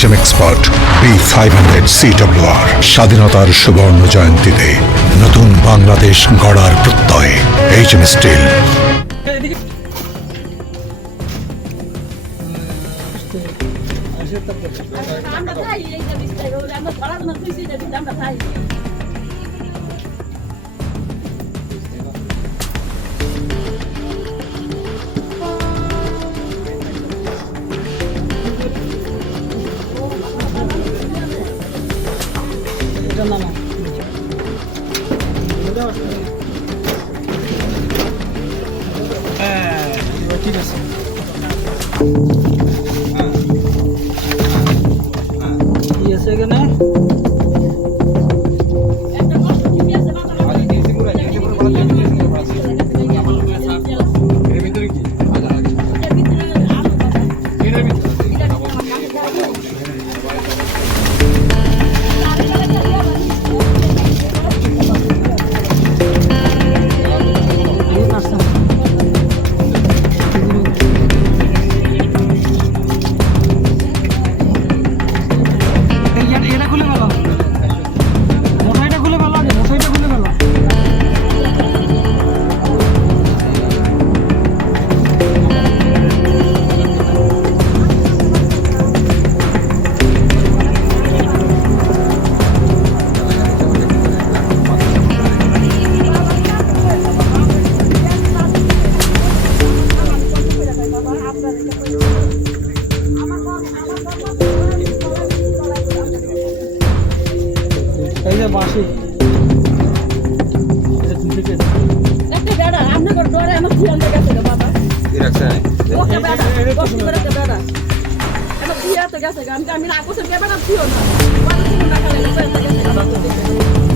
Belgium expert B500 CWR স্বাধীনতার সুবর্ণ জয়ন্তীতে নতুন বাংলাদেশ গড়ার প্রত্যয় HM স্টিল। ঠিক আছে কি আছে এখানে বাসি একটা বেড়া আপনি করে ডরে আমার কি আনতে গেছে রে বাবা কি রাখছে ওকে বেড়া কষ্ট করে একটা বেড়া এটা কি আনতে গেছে আমি না কোসে বেড়া থিও না বাবা তুমি না খালে গেছে